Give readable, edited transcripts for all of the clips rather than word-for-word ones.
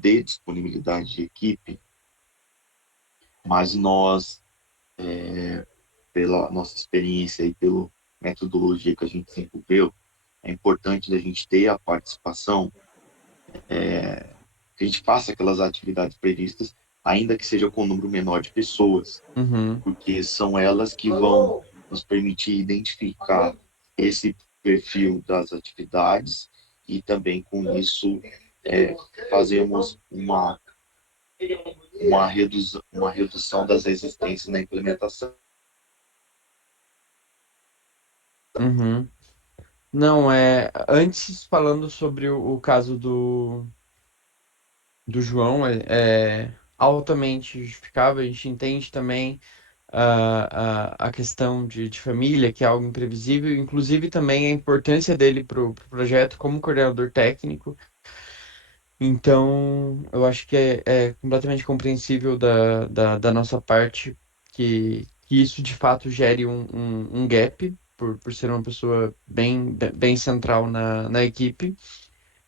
de disponibilidade de equipe, mas nós, pela nossa experiência e pela metodologia que a gente desenvolveu, é importante a gente ter a participação, que a gente faça aquelas atividades previstas, ainda que seja com um número menor de pessoas, Uhum. porque são elas que vão nos permitir identificar esse perfil das atividades e também com isso é, fazemos uma redução das resistências na implementação. Uhum. Não, antes falando sobre o caso do João, é altamente justificável. A gente entende também a questão de família, que é algo imprevisível, inclusive também a importância dele para o pro projeto como coordenador técnico. Então, eu acho que é completamente compreensível da nossa parte que isso de fato gere um gap, por ser uma pessoa bem central na equipe.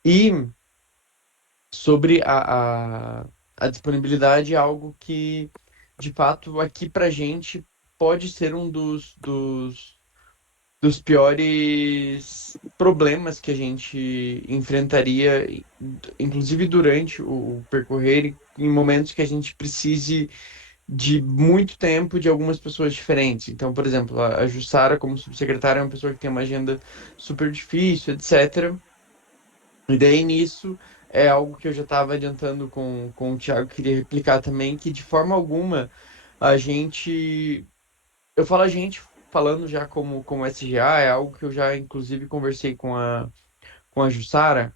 E sobre a disponibilidade, é algo que, de fato, aqui para gente pode ser um dos piores problemas que a gente enfrentaria, inclusive durante o percorrer, em momentos que a gente precise de muito tempo de algumas pessoas diferentes. Então, por exemplo, a Jussara, como subsecretária, é uma pessoa que tem uma agenda super difícil, etc. E daí nisso é algo que eu já estava adiantando com o Thiago, queria replicar também, que de forma alguma a gente. Eu falo a gente falando já como SGA, é algo que eu já inclusive conversei com a Jussara.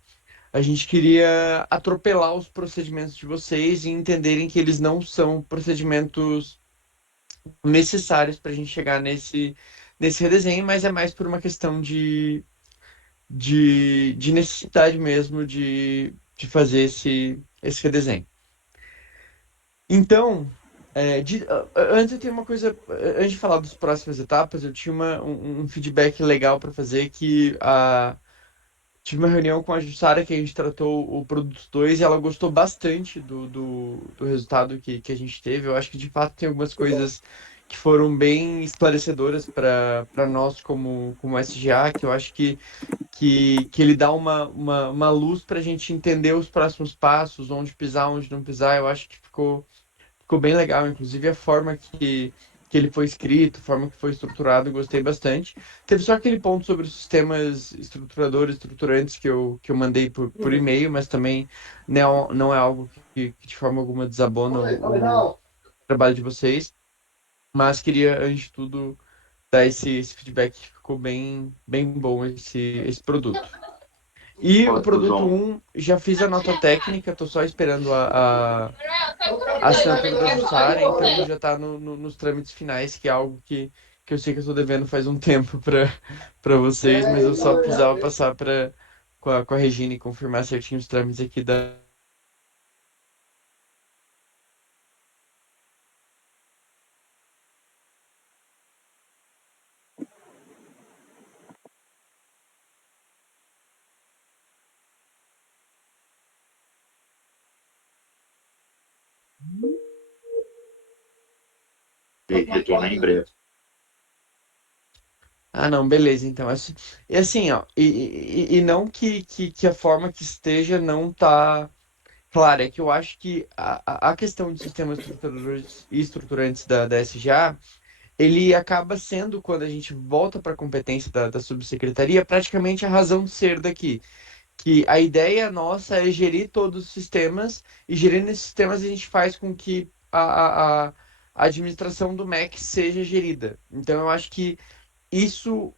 A gente queria atropelar os procedimentos de vocês e entenderem que eles não são procedimentos necessários para a gente chegar nesse redesenho, mas é mais por uma questão de necessidade mesmo de fazer esse redesenho. Então, antes eu tenho uma coisa, antes de falar das próximas etapas, eu tinha um feedback legal para fazer tive uma reunião com a Jussara que a gente tratou o produto 2 e ela gostou bastante do resultado que a gente teve. Eu acho que de fato tem algumas coisas que foram bem esclarecedoras para nós como SGA, que eu acho que ele dá uma luz para a gente entender os próximos passos, onde pisar, onde não pisar. Eu acho que ficou bem legal, inclusive a forma que ele foi escrito, a forma que foi estruturado, eu gostei bastante. Teve só aquele ponto sobre os sistemas estruturadores, estruturantes que eu mandei por e-mail, mas também não é algo que de forma alguma desabona o trabalho de vocês. Mas queria, antes de tudo, dar esse feedback que ficou bem bom esse produto. E o Ô, produto João, um já fiz a nota técnica, estou só esperando a assinatura da Jussara, então já está nos trâmites finais, que é algo que eu sei que eu estou devendo faz um tempo para vocês, mas eu só precisava passar com a Regina e confirmar certinho os trâmites aqui da. retornar em breve. Ah, não, beleza, então. E assim, ó, e não que a forma que esteja não tá clara, é que eu acho que a questão de sistemas estruturadores e estruturantes da SGA ele acaba sendo, quando a gente volta para a competência da subsecretaria, praticamente a razão de ser daqui. Que a ideia nossa é gerir todos os sistemas, e gerindo esses sistemas a gente faz com que a administração do MEC seja gerida. Então, eu acho que isso.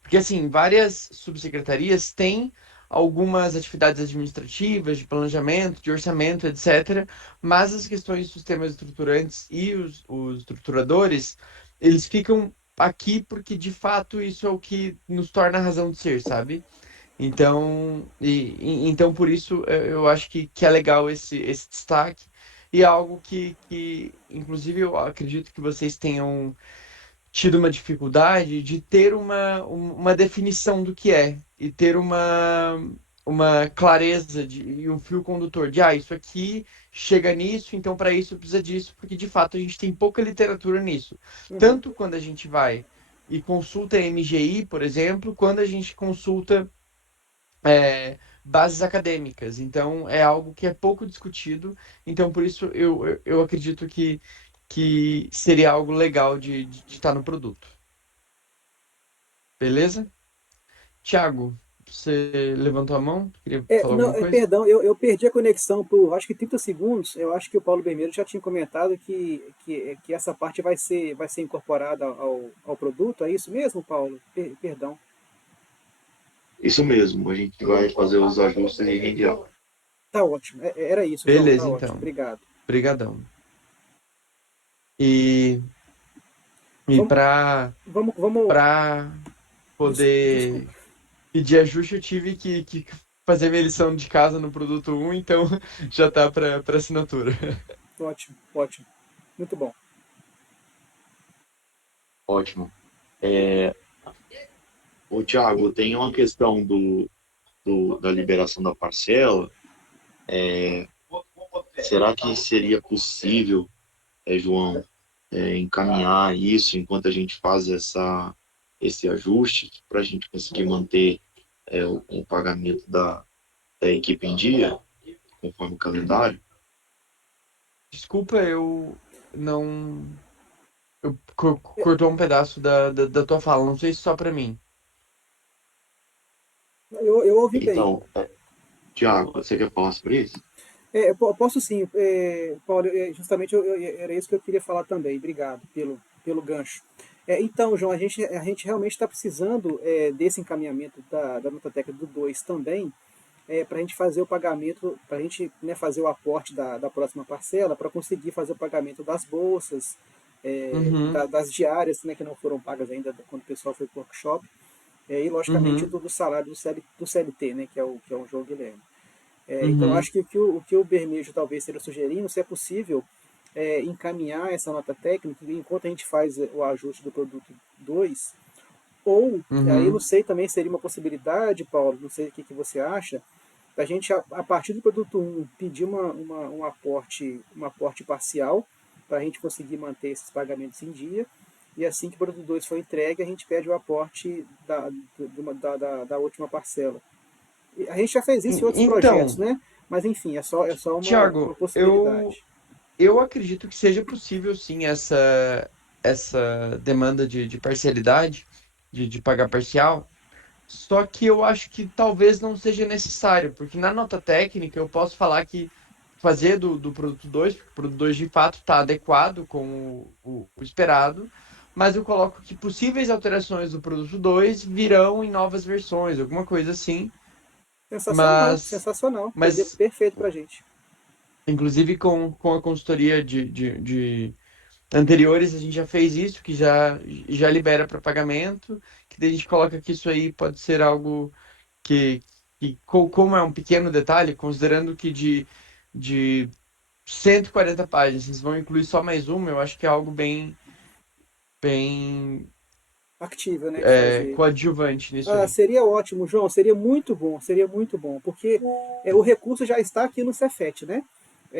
Porque, assim, várias subsecretarias têm algumas atividades administrativas, de planejamento, de orçamento, etc. Mas as questões dos sistemas estruturantes e os estruturadores, eles ficam aqui porque, de fato, isso é o que nos torna a razão de ser, sabe? Então por isso, eu acho que é legal esse destaque. E é algo inclusive, eu acredito que vocês tenham tido uma dificuldade de ter uma definição do que é e ter uma clareza e um fio condutor de, isso aqui chega nisso, então para isso precisa disso, porque de fato a gente tem pouca literatura nisso. Uhum. Tanto quando a gente vai e consulta a MGI, por exemplo, quando a gente consulta bases acadêmicas. Então, é algo que é pouco discutido. Então, por isso, eu acredito que seria algo legal de estar no produto. Beleza? Thiago, você levantou a mão? Queria falar Não, alguma coisa? perdão, eu perdi a conexão por acho que 30 segundos. Eu acho que o Paulo Bermeiro já tinha comentado que essa parte vai ser incorporada ao produto. É isso mesmo, Paulo? Perdão. Isso mesmo, a gente vai fazer os ajustes e enviar. Tá ótimo. Era isso, João. Tá Beleza, ótimo. então. Obrigado. Brigadão. E, e Vamos, para vamos. para poder Desculpa. pedir ajuste, eu tive que fazer minha lição de casa no produto um, então já tá para assinatura. Ótimo, ótimo. Muito bom. Ótimo. Ô, Thiago, tem uma questão da liberação da parcela. Será que seria possível, João, encaminhar isso enquanto a gente faz esse ajuste para a gente conseguir manter o pagamento da equipe em dia, conforme o calendário? Desculpa, eu não. Cortou um pedaço da tua fala, não sei se só pra mim. Eu ouvi bem. Então, Thiago, você quer falar sobre isso? Posso sim, Paulo, justamente era isso que eu queria falar também. Obrigado pelo gancho. Então, João, a gente realmente está precisando desse encaminhamento da nota técnica do 2 também, para a gente fazer o pagamento, para a gente, né, fazer o aporte da próxima parcela, para conseguir fazer o pagamento das bolsas, Uhum, das diárias, né, que não foram pagas ainda quando o pessoal foi para o workshop, e logicamente uhum, do salário do CLT, né, que é o João Guilherme. Então, uhum, acho que o que o Bermejo talvez esteja sugerindo, se é possível, encaminhar essa nota técnica enquanto a gente faz o ajuste do produto 2, ou, aí não uhum. sei também seria uma possibilidade, Paulo, não sei o que você acha, da gente, a partir do produto um pedir um aporte parcial para a gente conseguir manter esses pagamentos em dia, e assim que o produto 2 for entregue, a gente pede o aporte da última parcela. A gente já fez isso em outros projetos, Então, né? Mas enfim, é só uma Tiago, eu, possibilidade. eu acredito que seja possível sim essa demanda de parcialidade, de pagar parcial. Só que eu acho que talvez não seja necessário, porque na nota técnica eu posso falar que fazer do produto 2 porque o produto 2 de fato está adequado com o esperado, mas eu coloco que possíveis alterações do produto 2 virão em novas versões, alguma coisa assim, Sensacional, mas, sensacional. Seria mas perfeito pra gente. inclusive com a consultoria de anteriores a gente já fez isso, que já libera para pagamento, que daí a gente coloca que isso aí pode ser algo que, como é um pequeno detalhe, considerando que de 140 páginas, vocês vão incluir só mais uma, eu acho que é algo bem Factível, né, de fazer. coadjuvante nisso aí. Seria ótimo, João, seria muito bom, porque o recurso já está aqui no Cefet, né?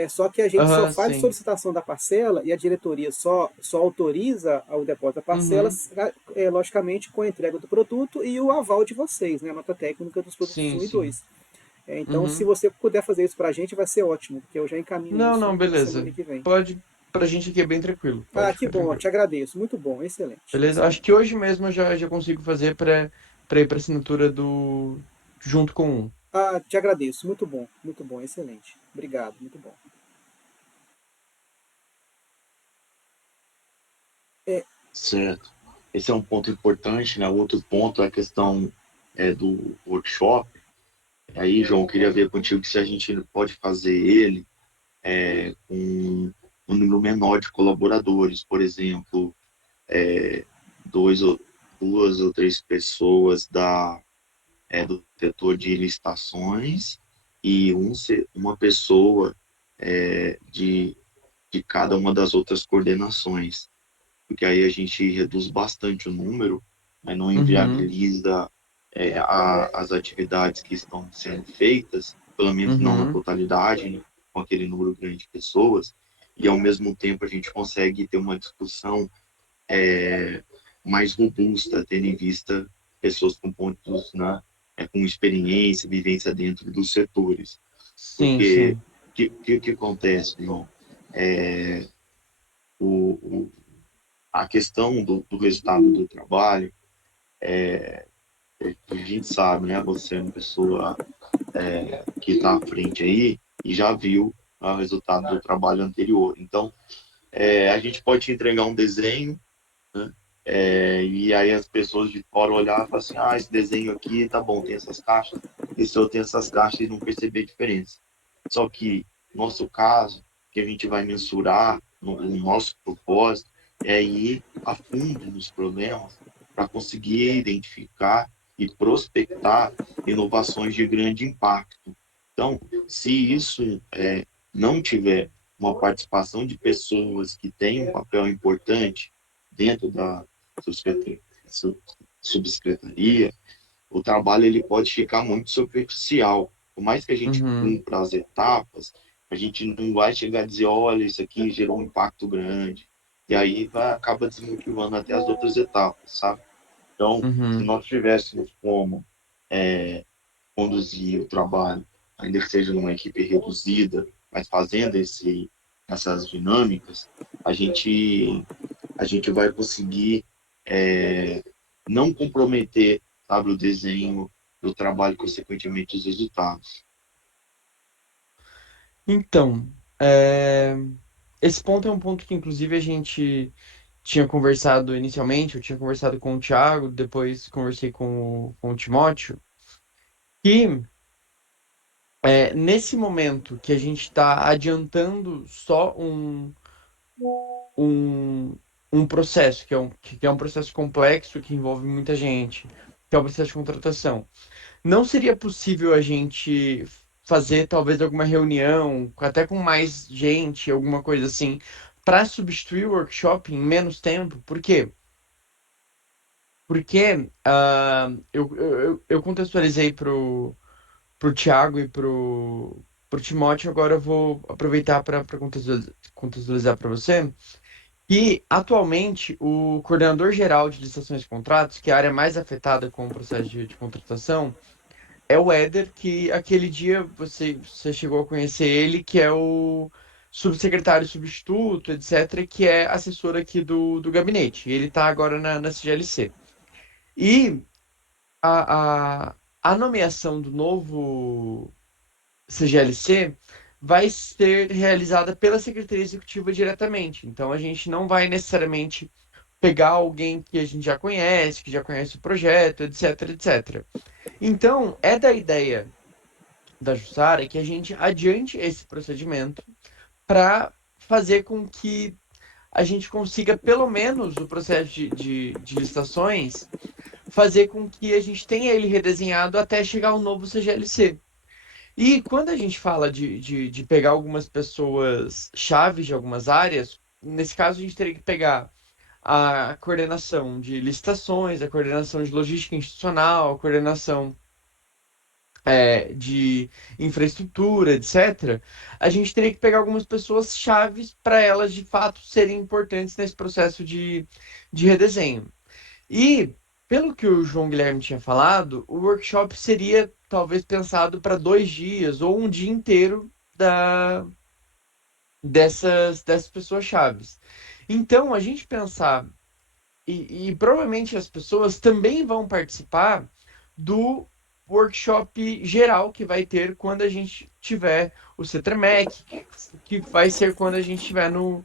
Só que a gente só Aham, faz a sim. solicitação da parcela e a diretoria só autoriza o depósito da parcela, Uhum, logicamente, com a entrega do produto e o aval de vocês, né? A nota técnica dos produtos sim, um e sim. 2. Então, se Uhum. você puder fazer isso para a gente, vai ser ótimo, porque eu já encaminho Não, isso não, na semana beleza. que vem. Pode, pra gente aqui é bem tranquilo, pode Que ficar bom, eu tranquilo. te agradeço. Muito bom, excelente, Beleza? Acho que excelente. hoje mesmo eu já consigo fazer para ir para assinatura do junto com um. Te agradeço. Muito bom, excelente. Obrigado, muito bom. É, Certo. Esse é um ponto importante, né? O outro ponto é a questão do workshop. Aí, João, eu queria ver contigo se a gente pode fazer ele com um número menor de colaboradores, por exemplo, dois ou, duas ou três pessoas do setor de licitações e uma pessoa de cada uma das outras coordenações, porque aí a gente reduz bastante o número, mas não Uhum. inviabiliza as atividades que estão sendo feitas, pelo menos não na Uhum. totalidade, né, com aquele número grande de pessoas, e ao mesmo tempo a gente consegue ter uma discussão mais robusta, tendo em vista pessoas com pontos, né, com experiência, vivência dentro dos setores. Sim, Porque sim. o que acontece, João? É, o, o, a questão do resultado do trabalho, a gente sabe, né? Você é uma pessoa que está à frente aí e já viu o resultado do trabalho anterior. Então, a gente pode te entregar um desenho, né? E aí as pessoas de fora olhar e falar assim, ah, esse desenho aqui tá bom, tem essas caixas, esse outro tem essas caixas e não perceber a diferença. Só que, no nosso caso, que a gente vai mensurar no nosso propósito, é ir a fundo nos problemas para conseguir identificar e prospectar inovações de grande impacto. Então, se isso não tiver uma participação de pessoas que têm um papel importante dentro da subsecretaria, o trabalho ele pode ficar muito superficial. Por mais que a gente Uhum. cumpra as etapas, a gente não vai chegar a dizer, olha, isso aqui gerou um impacto grande. E aí acaba desmotivando até as outras etapas, sabe? Então, se Uhum. nós tivéssemos como conduzir o trabalho, ainda que seja numa equipe reduzida, mas fazendo essas dinâmicas, a gente, a gente vai conseguir não comprometer, sabe, o desenho do trabalho, consequentemente os resultados. Então, esse ponto é um ponto que, inclusive, a gente tinha conversado inicialmente. Eu tinha conversado com o Thiago, depois conversei com o Timóteo, que nesse momento que a gente está adiantando só um, um processo, que é um processo complexo que envolve muita gente, que é o processo de contratação. Não seria possível a gente fazer talvez alguma reunião, até com mais gente, alguma coisa assim, para substituir o workshop em menos tempo? Por quê? Porque eu contextualizei pro Thiago e pro Timóteo, agora eu vou aproveitar para contextualizar para você. E, atualmente, o coordenador geral de licitações e contratos, que é a área mais afetada com o processo de contratação, é o Éder, que aquele dia você chegou a conhecer ele, que é o subsecretário substituto, etc., que é assessor aqui do gabinete. Ele está agora na CGLC. E a, a, a nomeação do novo CGLC vai ser realizada pela Secretaria Executiva diretamente. Então, a gente não vai necessariamente pegar alguém que a gente já conhece, que já conhece o projeto, etc, etc. Então, é da ideia da Jussara que a gente adiante esse procedimento para fazer com que a gente consiga, pelo menos, o processo de licitações, fazer com que a gente tenha ele redesenhado até chegar ao novo CGLC. E quando a gente fala de pegar algumas pessoas chaves de algumas áreas, nesse caso a gente teria que pegar a coordenação de licitações, a coordenação de logística institucional, a coordenação de infraestrutura, etc. A gente teria que pegar algumas pessoas chaves para elas de fato serem importantes nesse processo de redesenho. E, pelo que o João Guilherme tinha falado, o workshop seria talvez pensado para 2 dias ou um dia inteiro dessas pessoas chaves. Então, a gente pensar, e provavelmente as pessoas também vão participar do workshop geral que vai ter quando a gente tiver o Cetremec, que vai ser quando a gente estiver no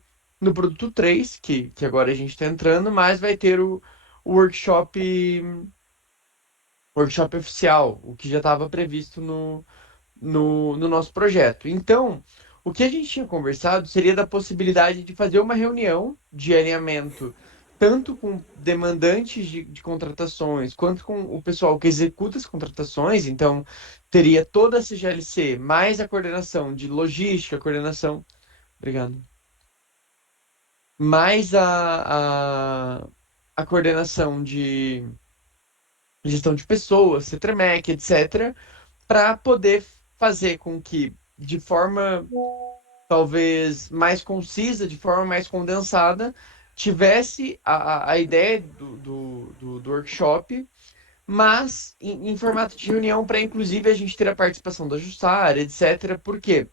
produto 3 que agora a gente está entrando, mas vai ter o workshop oficial, o que já estava previsto no nosso projeto. Então, o que a gente tinha conversado seria da possibilidade de fazer uma reunião de alinhamento, tanto com demandantes de contratações, quanto com o pessoal que executa as contratações. Então, teria toda a CGLC, mais a coordenação de logística, coordenação. Obrigado. Mais a coordenação gestão de pessoas, CTRMEC, etc., para poder fazer com que, de forma talvez mais concisa, de forma mais condensada, tivesse a ideia do workshop, mas em formato de reunião, para inclusive a gente ter a participação da Jussara, etc. Porque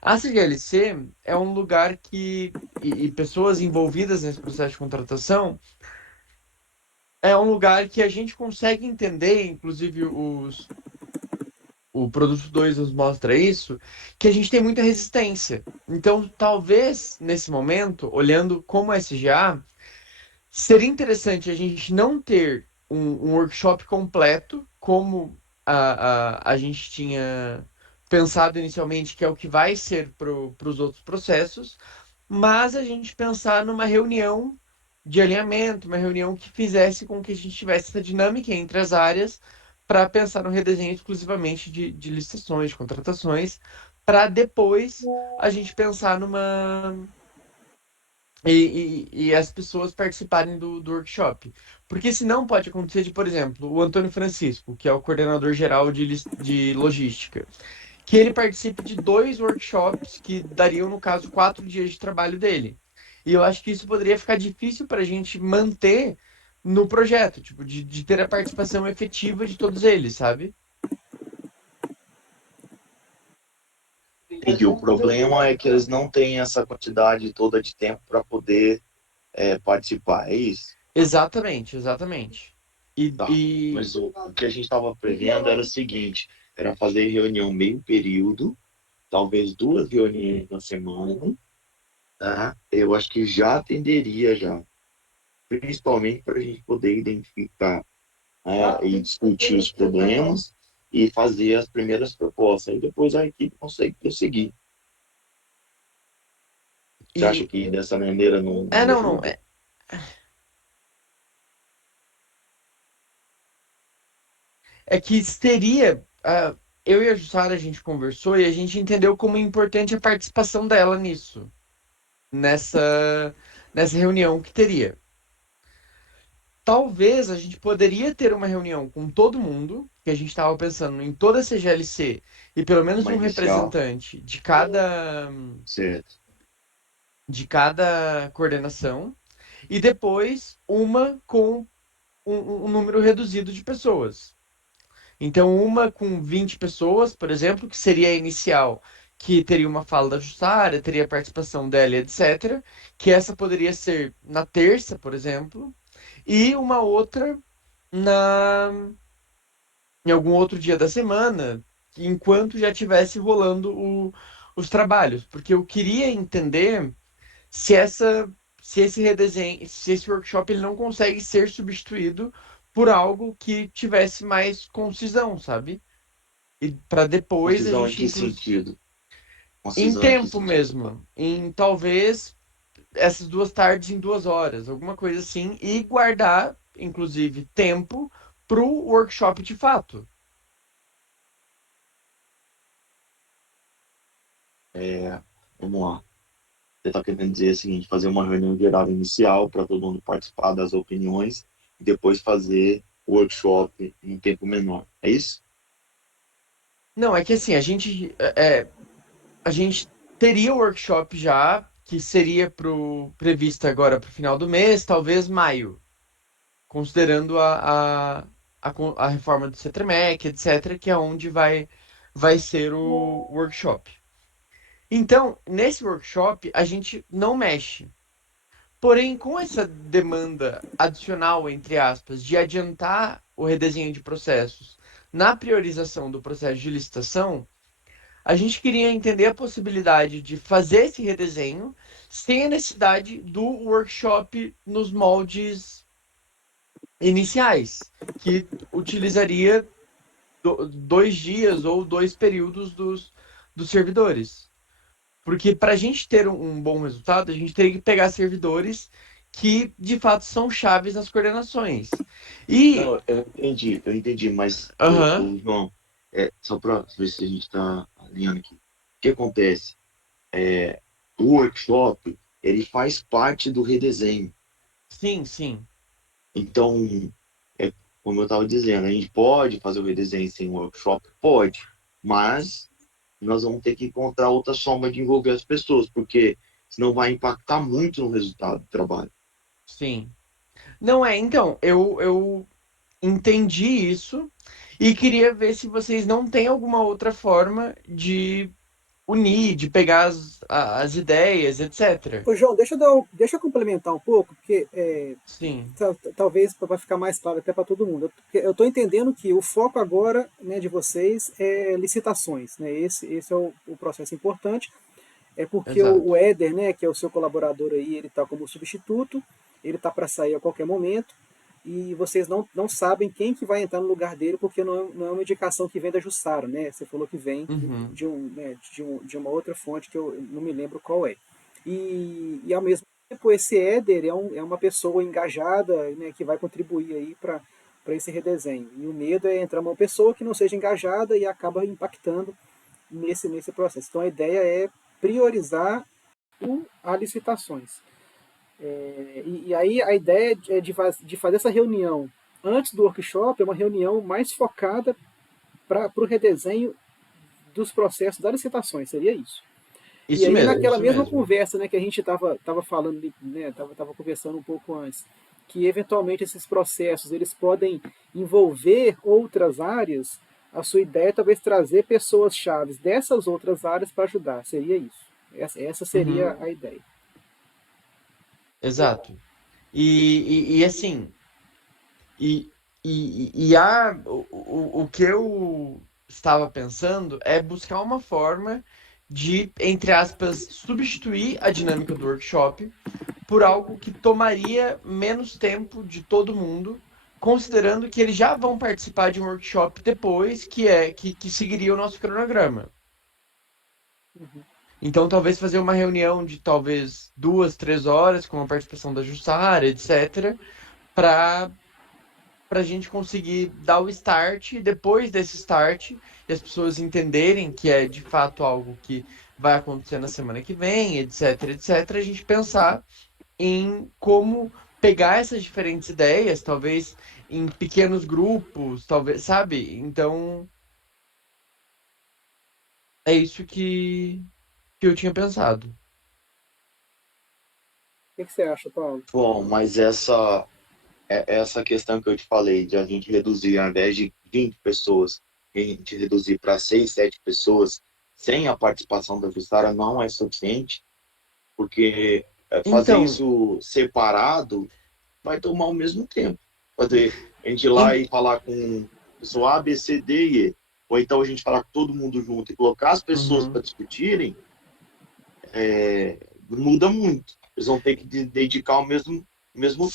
a CGLC é um lugar que, e pessoas envolvidas nesse processo de contratação, é um lugar que a gente consegue entender, inclusive o produto 2 nos mostra isso, que a gente tem muita resistência. Então, talvez, nesse momento, olhando como SGA, seria interessante a gente não ter um workshop completo, como a gente tinha pensado inicialmente, que é o que vai ser para os outros processos, mas a gente pensar numa reunião de alinhamento, uma reunião que fizesse com que a gente tivesse essa dinâmica entre as áreas para pensar no redesenho exclusivamente de licitações, de contratações, para depois a gente pensar numa e as pessoas participarem do workshop. Porque senão pode acontecer de, por exemplo, o Antônio Francisco, que é o coordenador geral de logística, que ele participe de dois workshops que dariam, no caso, 4 dias de trabalho dele. E eu acho que isso poderia ficar difícil para a gente manter no projeto, tipo, de ter a participação efetiva de todos eles, sabe? Entendi. O problema é que eles não têm essa quantidade toda de tempo para poder participar, é isso? Exatamente, exatamente. E, Tá. e Mas o que a gente estava prevendo era o seguinte, era fazer reunião meio período, talvez 2 reuniões na semana, tá? Eu acho que já atenderia já, principalmente para a gente poder identificar, né, e discutir os problemas e fazer as primeiras propostas. Aí depois a equipe consegue prosseguir. Você acha e que dessa maneira não não, não. ajuda? É que teria. Eu e a Jussara, a gente conversou e a gente entendeu como é importante a participação dela nisso, nessa, nessa reunião que teria. Talvez a gente poderia ter uma reunião com todo mundo, que a gente estava pensando em toda a CGLC, e pelo menos Uma um inicial, representante certo? de cada coordenação, e depois uma com um número reduzido de pessoas. Então, uma com 20 pessoas, por exemplo, que seria a inicial, que teria uma fala da Jussara, teria a participação dela, etc. Que essa poderia ser na terça, por exemplo, e uma outra na em algum outro dia da semana, enquanto já estivesse rolando os trabalhos. Porque eu queria entender se se esse redesenho, se esse workshop ele não consegue ser substituído por algo que tivesse mais concisão, sabe? E para depois a Concisão em gente que incluir sentido? em Concisão em que tempo sentido? mesmo, em talvez essas 2 tardes em 2 horas, alguma coisa assim, e guardar, inclusive, tempo para o workshop de fato. Vamos lá. Você está querendo dizer o seguinte, fazer uma reunião geral inicial para todo mundo participar das opiniões e depois fazer o workshop em tempo menor. É isso? Não, é que assim, a gente teria o workshop já, que seria previsto agora para o final do mês, talvez maio, considerando a reforma do CETREMEC, etc., que é onde vai ser o workshop. Então, nesse workshop, a gente não mexe. Porém, com essa demanda adicional, entre aspas, de adiantar o redesenho de processos na priorização do processo de licitação, a gente queria entender a possibilidade de fazer esse redesenho sem a necessidade do workshop nos moldes iniciais, que utilizaria 2 dias ou 2 períodos dos servidores. Porque para a gente ter um bom resultado, a gente teria que pegar servidores que de fato são chaves nas coordenações. E, Não, eu entendi, mas, aham, João, só para ver se a gente está alinhando aqui. O que acontece? É, o workshop, ele faz parte do redesenho. sim, sim. Então, como eu estava dizendo, a gente pode fazer o redesenho sem workshop? Pode, mas nós vamos ter que encontrar outra forma de envolver as pessoas, porque senão vai impactar muito no resultado do trabalho. Sim. Não é, então, eu entendi isso e queria ver se vocês não têm alguma outra forma de unir, de pegar as ideias, etc. Ô, João, deixa eu complementar um pouco, porque Sim, talvez para ficar mais claro até para todo mundo. Eu estou entendendo que o foco agora, né, de vocês é licitações, né? Esse é o processo importante. É porque o exato. Éder, né, que é o seu colaborador aí, ele está como substituto, ele está para sair a qualquer momento, e vocês não sabem quem que vai entrar no lugar dele, porque não é uma indicação que vem da Jussara, né? Você falou que vem Uhum. de uma outra fonte que eu não me lembro qual é. E ao mesmo tempo, esse Éder é uma pessoa engajada, né, que vai contribuir aí para esse redesenho. E o medo é entrar uma pessoa que não seja engajada e acaba impactando nesse processo. Então a ideia é priorizar as licitações. E aí a ideia é de fazer essa reunião antes do workshop, é uma reunião mais focada para o redesenho dos processos das licitações, seria isso. E Isso aí mesmo, naquela isso mesma mesmo. conversa, né, que a gente estava falando, né, tava conversando um pouco antes, que eventualmente esses processos eles podem envolver outras áreas, a sua ideia é talvez trazer pessoas chaves dessas outras áreas para ajudar, seria isso. Essa seria Uhum. a ideia. Exato. E assim, e, o que eu estava pensando é buscar uma forma de, entre aspas, substituir a dinâmica do workshop por algo que tomaria menos tempo de todo mundo, considerando que eles já vão participar de um workshop depois, que seguiria o nosso cronograma. Então, talvez fazer uma reunião de talvez 2, 3 horas com a participação da Jussara, etc., para a gente conseguir dar o start, e depois desse start, e as pessoas entenderem que é de fato algo que vai acontecer na semana que vem, etc, etc, a gente pensar em como pegar essas diferentes ideias, talvez em pequenos grupos, talvez, sabe? Então, é isso que eu tinha pensado. O que você acha, Paulo? Bom, mas essa questão que eu te falei, de a gente reduzir, ao invés de 20 pessoas, a gente reduzir para 6, 7 pessoas, sem a participação da Jussara, não é suficiente, porque fazer Então, isso separado vai tomar o mesmo tempo. Fazer a gente ir lá em- e falar com pessoa A, B, C, D e E. Ou então a gente falar com todo mundo junto e colocar as pessoas uhum, para discutirem, muda muito. Eles vão ter que dedicar o mesmo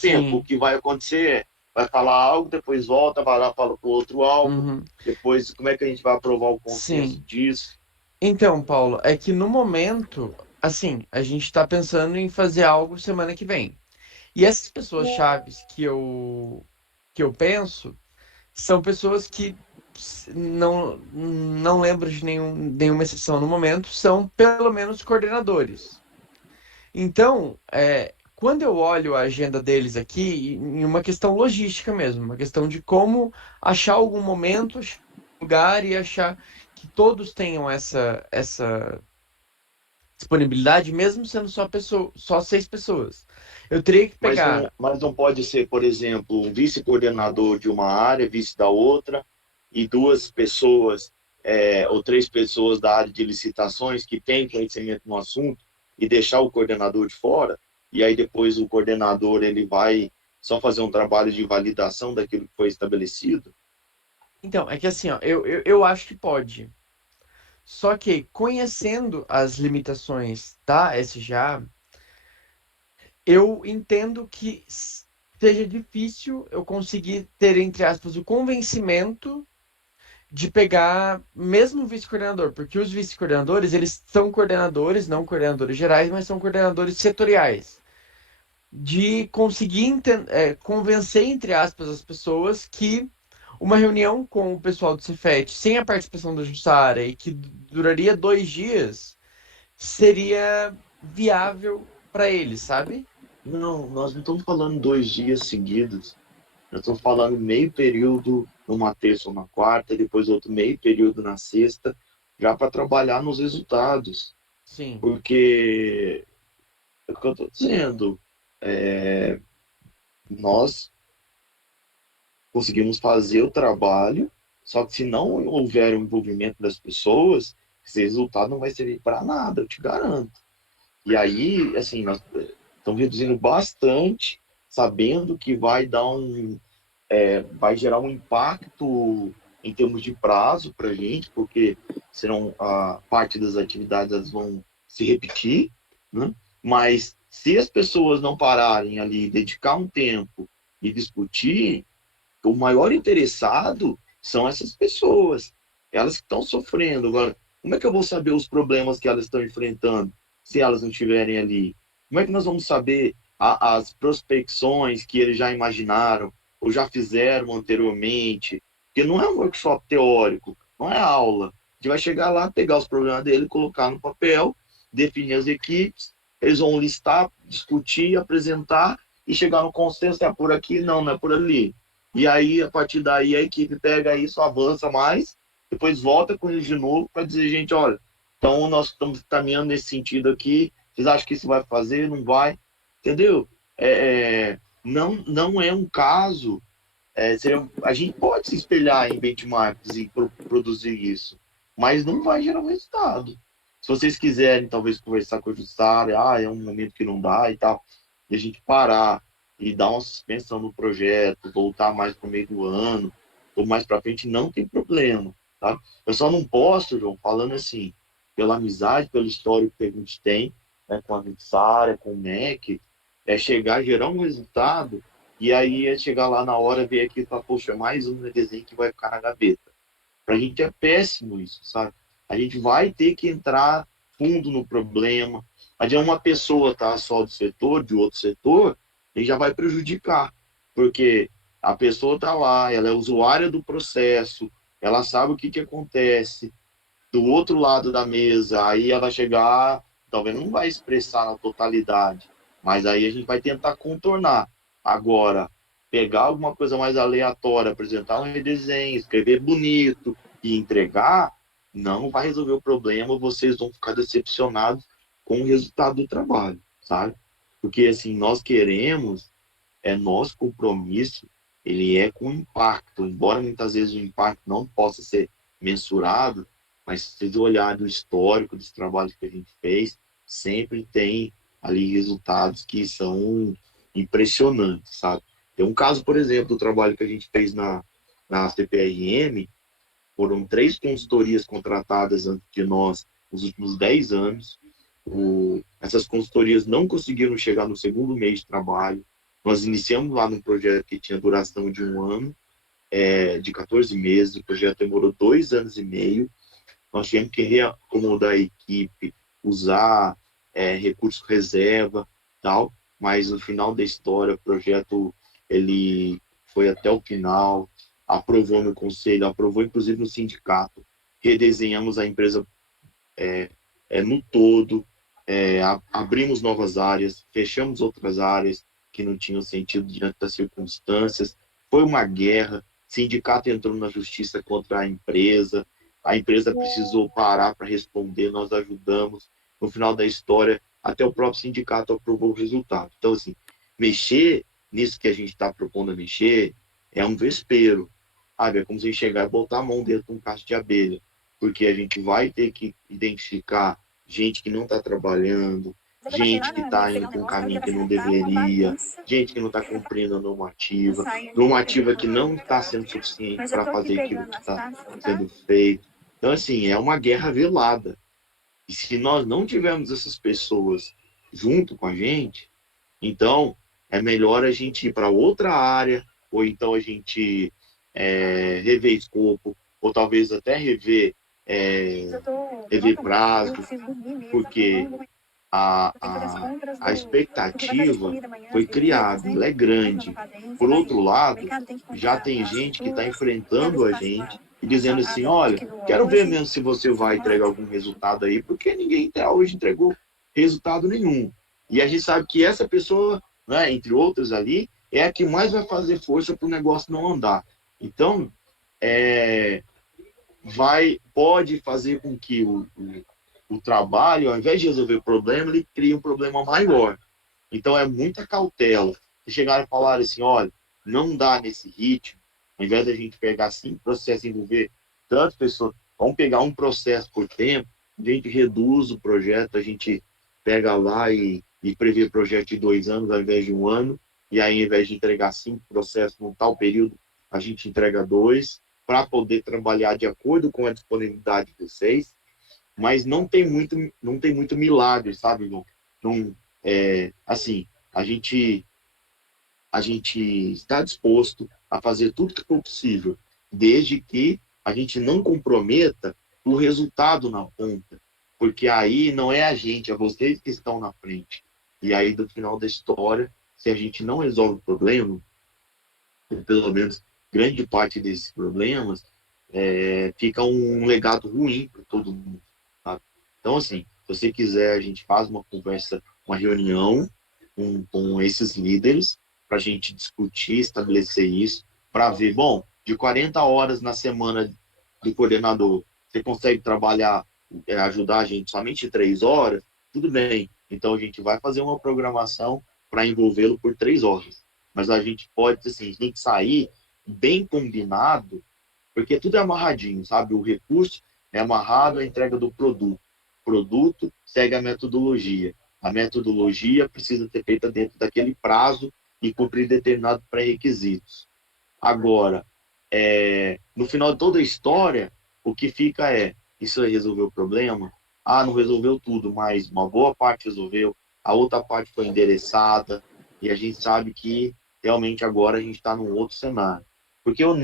tempo. O sim, que vai acontecer é, vai falar algo, depois volta, vai lá, fala para o outro algo, uhum, depois como é que a gente vai aprovar o consenso sim. disso? Então, Paulo, é que no momento, assim, a gente está pensando em fazer algo semana que vem. E essas pessoas chaves que eu penso são pessoas que não lembro de nenhuma exceção no momento, são pelo menos coordenadores. Então, quando eu olho a agenda deles aqui, em uma questão logística mesmo, uma questão de como achar algum momento, achar um lugar e achar que todos tenham essa disponibilidade, mesmo sendo só 6 pessoas. Eu teria que pegar. Mas não pode ser, por exemplo, um vice-coordenador de uma área, vice da outra, e duas pessoas, ou três pessoas da área de licitações que têm conhecimento no assunto, e deixar o coordenador de fora, e aí depois o coordenador ele vai só fazer um trabalho de validação daquilo que foi estabelecido. Então, é que assim, ó, eu acho que pode. Só que, conhecendo as limitações da SGA, eu entendo que seja difícil eu conseguir ter, entre aspas, o convencimento de pegar mesmo o vice-coordenador, porque os vice-coordenadores, eles são coordenadores, não coordenadores gerais, mas são coordenadores setoriais. De conseguir convencer, entre aspas, as pessoas que uma reunião com o pessoal do Cefet, sem a participação da Jussara, e que duraria 2 dias, seria viável para eles, sabe? Não, nós não estamos falando 2 dias seguidos. Nós estamos falando meio período numa terça ou na quarta, depois outro meio período na sexta, já para trabalhar nos resultados. Sim. Porque, é o que eu estou dizendo, nós conseguimos fazer o trabalho, só que se não houver o envolvimento das pessoas, esse resultado não vai servir para nada, eu te garanto. E aí, assim, nós estamos reduzindo bastante, sabendo que vai gerar um impacto em termos de prazo para a gente, porque serão a parte das atividades elas vão se repetir, né? Mas se as pessoas não pararem ali, dedicar um tempo e discutir, o maior interessado são essas pessoas, elas que estão sofrendo. Agora, como é que eu vou saber os problemas que elas estão enfrentando se elas não estiverem ali? Como é que nós vamos saber as prospecções que eles já imaginaram ou já fizeram anteriormente? Porque não é um workshop teórico, não é aula. A gente vai chegar lá, pegar os problemas dele, colocar no papel, definir as equipes, eles vão listar, discutir, apresentar e chegar no consenso, é por aqui, não é por ali. E aí, a partir daí, a equipe pega isso, avança mais, depois volta com eles de novo para dizer, gente, olha, então nós estamos caminhando nesse sentido aqui, vocês acham que isso vai fazer? Não vai? Entendeu? Não é um caso, a gente pode se espelhar em benchmarks e produzir isso, mas não vai gerar um resultado. Se vocês quiserem, talvez, conversar com a Jussara, é um momento que não dá e tal, e a gente parar e dar uma suspensão no projeto, voltar mais para o meio do ano, ou mais para frente, não tem problema, tá? Eu só não posso, João, falando assim, pela amizade, pelo histórico que a gente tem, né, com a Jussara, com o MEC, chegar, gerar um resultado, e aí é chegar lá na hora, ver aqui e falar, poxa, mais um desenho que vai ficar na gaveta. Pra gente é péssimo isso, sabe? A gente vai ter que entrar fundo no problema. Adianta uma pessoa tá só do setor, de outro setor, e já vai prejudicar. Porque a pessoa tá lá, ela é usuária do processo, ela sabe o que que acontece do outro lado da mesa, aí ela chegar, talvez não vai expressar na totalidade, mas aí a gente vai tentar contornar. Agora, pegar alguma coisa mais aleatória, apresentar um redesenho, escrever bonito e entregar, não vai resolver o problema, vocês vão ficar decepcionados com o resultado do trabalho, sabe? Porque, assim, nós queremos, nosso compromisso, ele é com impacto, embora muitas vezes o impacto não possa ser mensurado, mas se vocês olharem o histórico dos trabalhos que a gente fez, sempre tem ali resultados que são impressionantes, sabe? Tem um caso, por exemplo, do trabalho que a gente fez na CPRM, foram 3 consultorias contratadas antes de nós nos últimos 10 anos. Essas consultorias não conseguiram chegar no segundo mês de trabalho. Nós iniciamos lá num projeto que tinha duração de 1 ano, de 14 meses. O projeto demorou 2 anos e meio. Nós tivemos que reacomodar a equipe, usar recurso reserva, tal. Mas no final da história, o projeto ele foi até o final, aprovou no conselho, aprovou inclusive no sindicato. Redesenhamos a empresa no todo, abrimos novas áreas, fechamos outras áreas que não tinham sentido diante das circunstâncias. Foi uma guerra, o sindicato entrou na justiça contra a empresa precisou parar para responder, nós ajudamos. No final da história, até o próprio sindicato aprovou o resultado. Então, assim, mexer nisso que a gente está propondo a mexer é um vespeiro. É como se a gente chegar e botar a mão dentro de um cacho de abelha, porque a gente vai ter que identificar gente que não está trabalhando, gente que está indo para um caminho que não deveria, gente que não está cumprindo a normativa que não está sendo suficiente para fazer aquilo que está sendo feito. Então, assim, é uma guerra velada. E se nós não tivermos essas pessoas junto com a gente, então é melhor a gente ir para outra área, ou então a gente rever escopo, ou talvez até rever prazo, porque a expectativa foi criada, ela é grande. Por outro lado, já tem gente que está enfrentando a gente e dizendo assim, olha, quero ver mesmo se você vai entregar algum resultado aí, porque ninguém até hoje entregou resultado nenhum. E a gente sabe que essa pessoa, né, entre outras ali, é a que mais vai fazer força para o negócio não andar. Então, pode fazer com que o trabalho, ao invés de resolver o problema, ele crie um problema maior. Então, é muita cautela. Se chegarem e falarem assim, olha, não dá nesse ritmo, ao invés da gente pegar 5 processos e envolver tantas pessoas, vamos pegar um processo por tempo, a gente reduz o projeto, a gente pega lá e prevê projeto de 2 anos ao invés de 1 ano, e aí, ao invés de entregar 5 processos num tal período, a gente entrega 2, para poder trabalhar de acordo com a disponibilidade de vocês, mas não tem muito milagre, sabe, Lu? Não, assim, a gente está disposto a fazer tudo que for possível, desde que a gente não comprometa o resultado na ponta, porque aí não é a gente, é vocês que estão na frente. E aí, no final da história, se a gente não resolve o problema, ou pelo menos grande parte desses problemas, fica um legado ruim para todo mundo. Tá? Então, assim, se você quiser, a gente faz uma conversa, uma reunião com esses líderes para a gente discutir, estabelecer isso, para ver, bom, de 40 horas na semana do coordenador, você consegue trabalhar, ajudar a gente somente 3 horas? Tudo bem. Então, a gente vai fazer uma programação para envolvê-lo por 3 horas. Mas a gente pode, assim, a gente tem que sair bem combinado, porque tudo é amarradinho, sabe? O recurso é amarrado à entrega do produto. O produto segue a metodologia. A metodologia precisa ser feita dentro daquele prazo e cumprir determinados pré-requisitos. Agora, no final de toda a história, o que fica isso aí resolveu o problema? Ah, não resolveu tudo, mas uma boa parte resolveu, a outra parte foi endereçada, e a gente sabe que realmente agora a gente está num outro cenário. Porque eu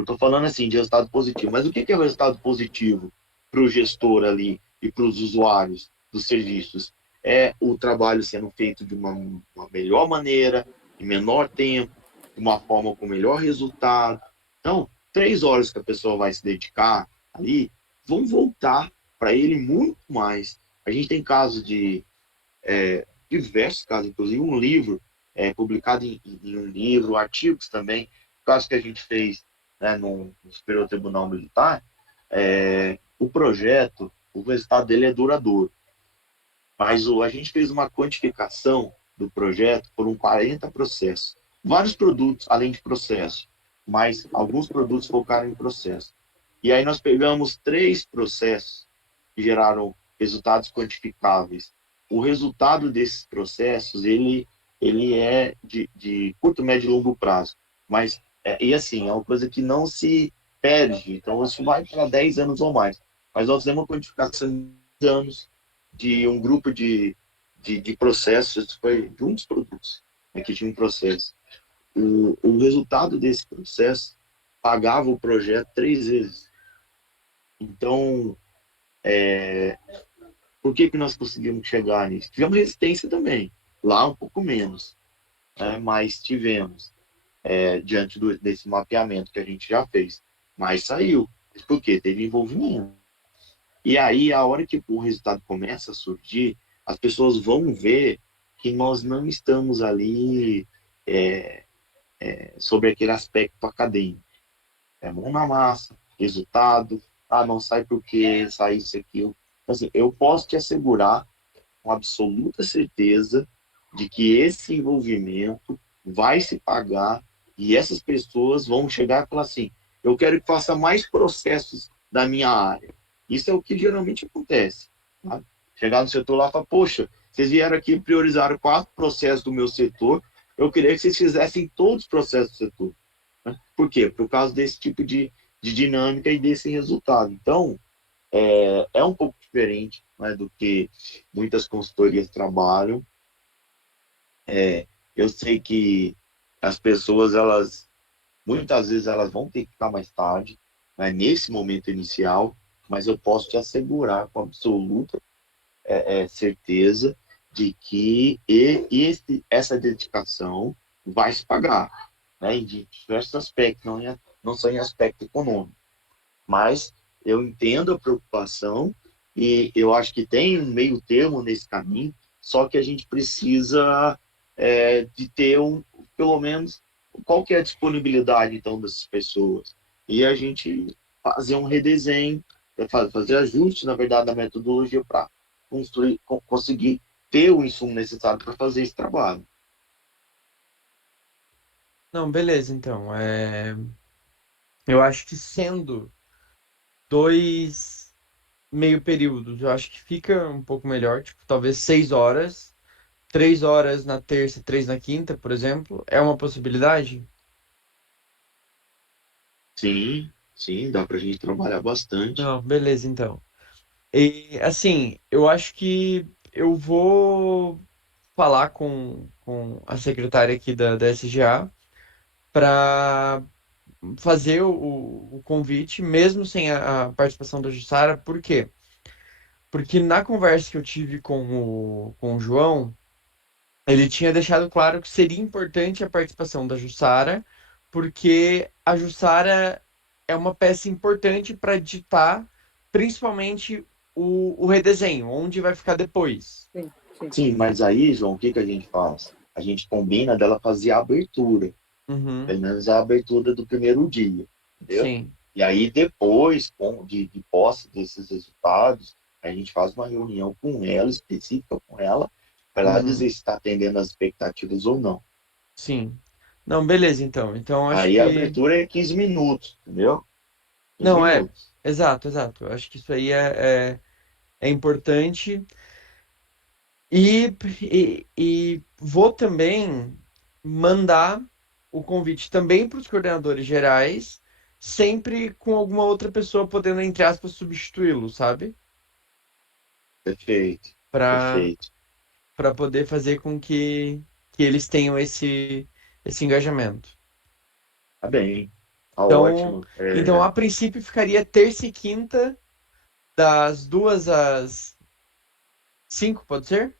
estou falando assim de resultado positivo, mas o que é o resultado positivo para o gestor ali e para os usuários dos serviços? É o trabalho sendo feito de uma melhor maneira, em menor tempo, de uma forma com melhor resultado. Então, 3 horas que a pessoa vai se dedicar ali, vão voltar para ele muito mais. A gente tem casos diversos casos, inclusive um livro publicado em um livro, artigos também, casos que a gente fez, né, no Superior Tribunal Militar, o projeto, o resultado dele é duradouro. Mas a gente fez uma quantificação do projeto por 40 processos. Vários produtos, além de processo, mas alguns produtos focaram em processo. E aí nós pegamos 3 processos que geraram resultados quantificáveis. O resultado desses processos, ele é de curto, médio e longo prazo. Mas, e assim, é uma coisa que não se perde. Então, isso vai para 10 anos ou mais. Mas nós fizemos uma quantificação de 10 anos de um grupo de processos, foi de um dos produtos, que tinha um processo. O resultado desse processo pagava o projeto 3 vezes. Então, por que nós conseguimos chegar nisso? Tivemos resistência também, lá um pouco menos, né? Mas tivemos, diante desse mapeamento que a gente já fez. Mas saiu. Por quê? Teve envolvimento. E aí, a hora que o resultado começa a surgir, as pessoas vão ver que nós não estamos ali sobre aquele aspecto acadêmico. É mão na massa, resultado, não sai porque sai isso aqui. Então, assim, eu posso te assegurar com absoluta certeza de que esse envolvimento vai se pagar e essas pessoas vão chegar e falar assim, eu quero que faça mais processos da minha área. Isso é o que geralmente acontece. Tá? Chegar no setor lá e falar, poxa, vocês vieram aqui e priorizaram 4 processos do meu setor, eu queria que vocês fizessem todos os processos do setor. Né? Por quê? Por causa desse tipo de dinâmica e desse resultado. Então, é um pouco diferente, né, do que muitas consultorias trabalham. Eu sei que as pessoas, muitas vezes elas vão ter que ficar mais tarde, né, nesse momento inicial, mas eu posso te assegurar com absoluta certeza de que essa dedicação vai se pagar, né, em diversos aspectos, não só em aspecto econômico. Mas eu entendo a preocupação e eu acho que tem um meio termo nesse caminho, só que a gente precisa de ter pelo menos, qual que é a disponibilidade, então, dessas pessoas. E a gente fazer um redesenho, fazer ajuste, na verdade, da metodologia para conseguir ter o insumo necessário para fazer esse trabalho. Não, beleza, então. Eu acho que sendo dois meio períodos, eu acho que fica um pouco melhor, tipo, talvez 6 horas, 3 horas na terça, 3 na quinta, por exemplo, é uma possibilidade? Sim, sim, dá para a gente trabalhar bastante. Não, beleza, então. E assim, eu acho que eu vou falar com a secretária aqui da SGA para fazer o convite, mesmo sem a participação da Jussara. Por quê? Porque na conversa que eu tive com o João, ele tinha deixado claro que seria importante a participação da Jussara, porque a Jussara é uma peça importante para ditar, principalmente o redesenho, onde vai ficar depois. Sim, sim. Sim, mas aí, João, o que que a gente faz? A gente combina dela fazer a abertura, Uhum, pelo menos a abertura do primeiro dia, entendeu? sim. E aí depois, de posse desses resultados, a gente faz uma reunião com ela, específica com ela, para ela dizer Uhum, se está atendendo as expectativas ou não. sim. Não, beleza, então. Então, acho Aí a que. abertura é 15 minutos, entendeu? 15 Não, minutos. exato, exato. Eu acho que isso aí é importante. E vou também mandar o convite também para os coordenadores gerais, sempre com alguma outra pessoa podendo, entre aspas, substituí-lo, sabe? Perfeito, Para perfeito. para poder fazer com que eles tenham esse engajamento. Tá bem, tá Então, ótimo. então, a princípio, ficaria terça e quinta, das 2 às 5, pode ser?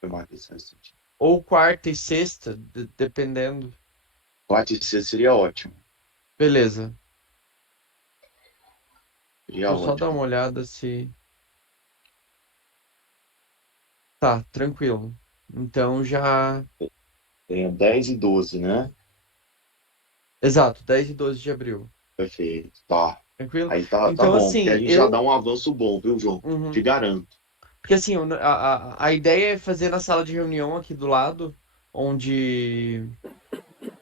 Foi uma questão assim. Ou quarta e sexta, dependendo. Quarta e sexta seria ótimo. Beleza. Seria Deixa eu só dar uma ótimo. olhada se. Tá, tranquilo. Então já. Tem 10 e 12, né? Exato, 10 e 12 de abril. Perfeito, tá. Tranquilo? Aí tá Então, bom, porque a assim, gente já dá eu. um avanço bom, viu, João? Te Uhum. garanto. Porque assim, a ideia é fazer na sala de reunião aqui do lado, onde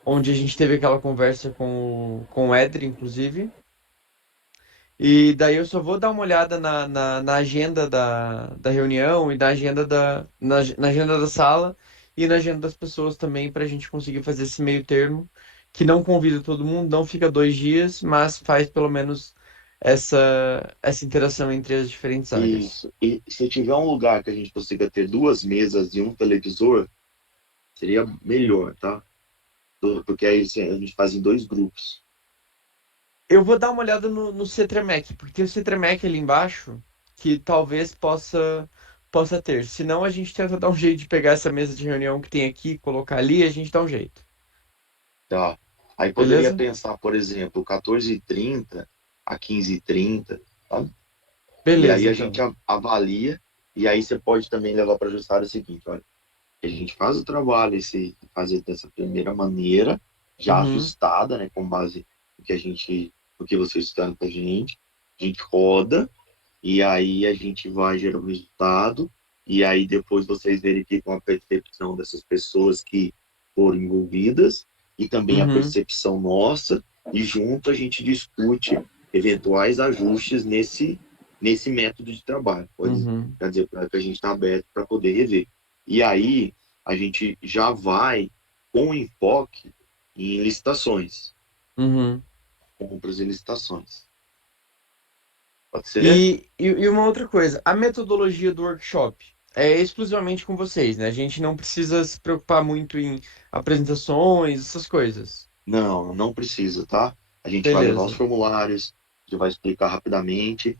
a gente teve aquela conversa com o Éder, inclusive. E daí eu só vou dar uma olhada na agenda da reunião e na agenda da sala e na agenda das pessoas também para a gente conseguir fazer esse meio termo, que não convida todo mundo, não fica 2 dias, mas faz pelo menos essa interação entre as diferentes áreas. Isso. E se tiver um lugar que a gente consiga ter duas mesas e um televisor, seria melhor, tá? Porque aí assim, a gente faz em dois grupos. Eu vou dar uma olhada no Cetremec, porque tem o Cetremec ali embaixo que talvez possa ter. Senão a gente tenta dar um jeito de pegar essa mesa de reunião que tem aqui, colocar ali e a gente dá um jeito. Tá. Aí poderia Beleza? pensar, por exemplo, 14h30 a 15h30, tá? E Beleza, aí a gente então. avalia, e aí você pode também levar para ajustar o seguinte, olha, a gente faz o trabalho, fazer dessa primeira maneira, já Uhum, ajustada, né, com base no que vocês estão com a gente roda, e aí a gente vai gerar o resultado, e aí depois vocês verificam a percepção dessas pessoas que foram envolvidas, e também a uhum, percepção nossa, e junto a gente discute eventuais ajustes nesse método de trabalho. Pode, uhum, quer dizer, que a gente está aberto para poder rever. E aí a gente já vai com enfoque em licitações, uhum. compras e licitações. Pode ser? E uma outra coisa, a metodologia do workshop é exclusivamente com vocês, né? A gente não precisa se preocupar muito em apresentações, essas coisas. Não, não precisa, tá? A gente vai levar os Beleza. formulários, a gente vai explicar rapidamente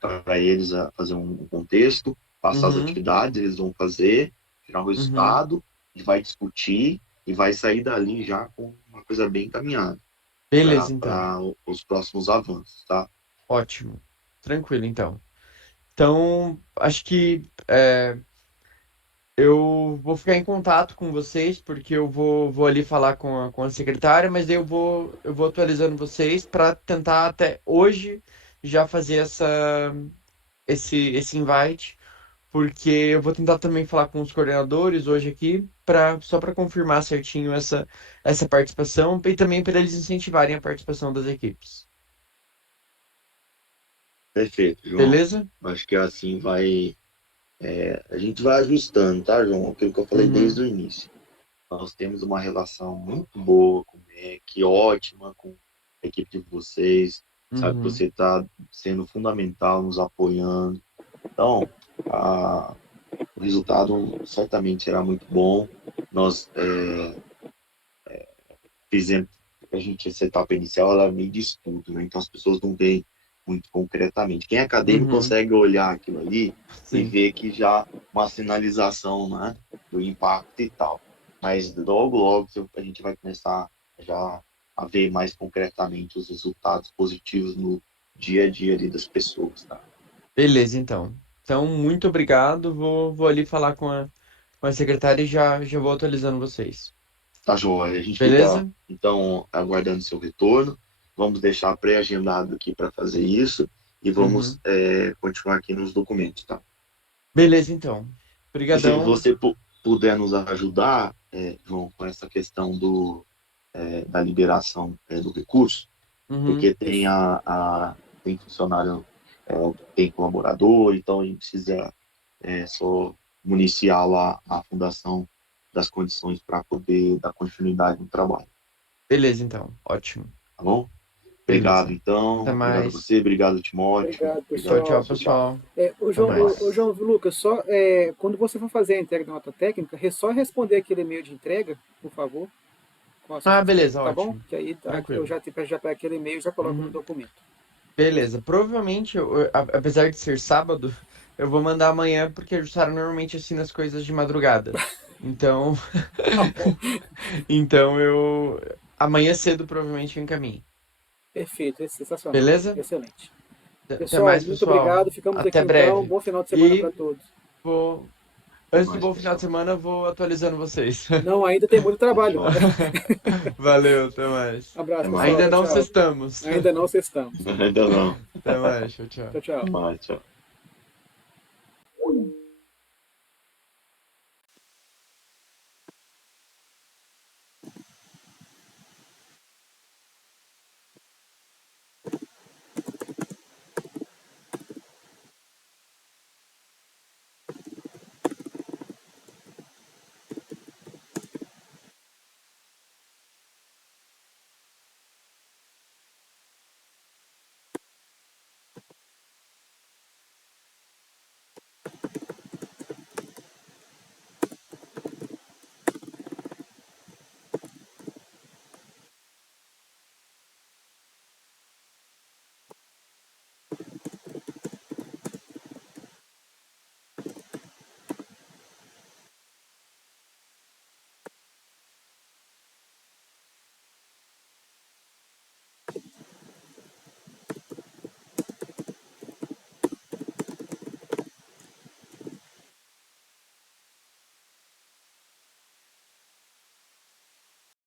para eles fazer um contexto, passar as Uhum, atividades, eles vão fazer, tirar o uhum. resultado, a gente vai discutir e vai sair dali já com uma coisa bem encaminhada Beleza, então. para os próximos avanços, tá? Ótimo. Tranquilo, então. Então, acho que Eu vou ficar em contato com vocês, porque eu vou ali falar com a secretária, mas daí eu vou atualizando vocês para tentar até hoje já fazer esse invite, porque eu vou tentar também falar com os coordenadores hoje aqui, só para confirmar certinho essa participação e também para eles incentivarem a participação das equipes. Perfeito, João. Beleza? Acho que assim a gente vai ajustando, tá, João? Aquilo que eu falei Uhum, desde o início. Nós temos uma relação muito boa com o MEC, ótima com a equipe de vocês. Sabe que uhum. você está sendo fundamental, nos apoiando. Então, o resultado certamente será muito bom. Nós fizemos, essa etapa inicial, ela meio de estudo, né? Então as pessoas não veem muito concretamente. Quem é acadêmico Uhum, consegue olhar aquilo ali e sim. ver que já uma sinalização, né, do impacto e tal. Mas logo, logo a gente vai começar já a ver mais concretamente os resultados positivos no dia a dia ali das pessoas, tá? Beleza, então. Então, muito obrigado. Vou ali falar com a secretária e já vou atualizando vocês. Tá, joia. A gente fica, Beleza? então, aguardando seu retorno. Vamos deixar pré-agendado aqui para fazer isso e vamos Uhum. continuar aqui nos documentos, tá? Beleza, então. E se Obrigadão. você puder nos ajudar, João, com essa questão da liberação do recurso, Uhum. porque tem funcionário, tem colaborador, então a gente precisa só municiar lá a fundação das condições para poder dar continuidade no trabalho, Beleza, então. Ótimo. tá bom? Obrigado, Beleza. então. Até Obrigado a mais. você, obrigado, Timóteo. Obrigado, Obrigado Tchau, a tchau, pessoal. todos. Tchau. pessoal. Até Ô, mais. João, Lucas, só quando você for fazer a entrega da nota técnica, é só responder aquele e-mail de entrega, por favor, com a sua Ah, função, beleza, tá bom? ótimo. Que aí eu Tranquilo. já pego aquele e-mail e já coloco no Uhum. documento. Beleza. Provavelmente, apesar de ser sábado, eu vou mandar amanhã, porque a Jussara normalmente assina as coisas de madrugada. Então, Tá bom. então eu. Amanhã cedo provavelmente eu encaminho. Perfeito, é sensacional. Beleza? Excelente. Até Pessoal, mais, muito pessoal. obrigado. Ficamos aqui Até então. breve. Bom final de semana para E todos. vou. Até Antes do mais, bom final de pessoal. semana, eu vou atualizando vocês. Não, ainda tem muito Tá, trabalho. joia. Valeu, até mais. Até Abraço, pessoal. mais. Ainda Tchau, não tchau. cestamos. Ainda não, vocês estamos. Ainda não. Até mais, tchau, tchau. Tchau, tchau. Até mais, tchau.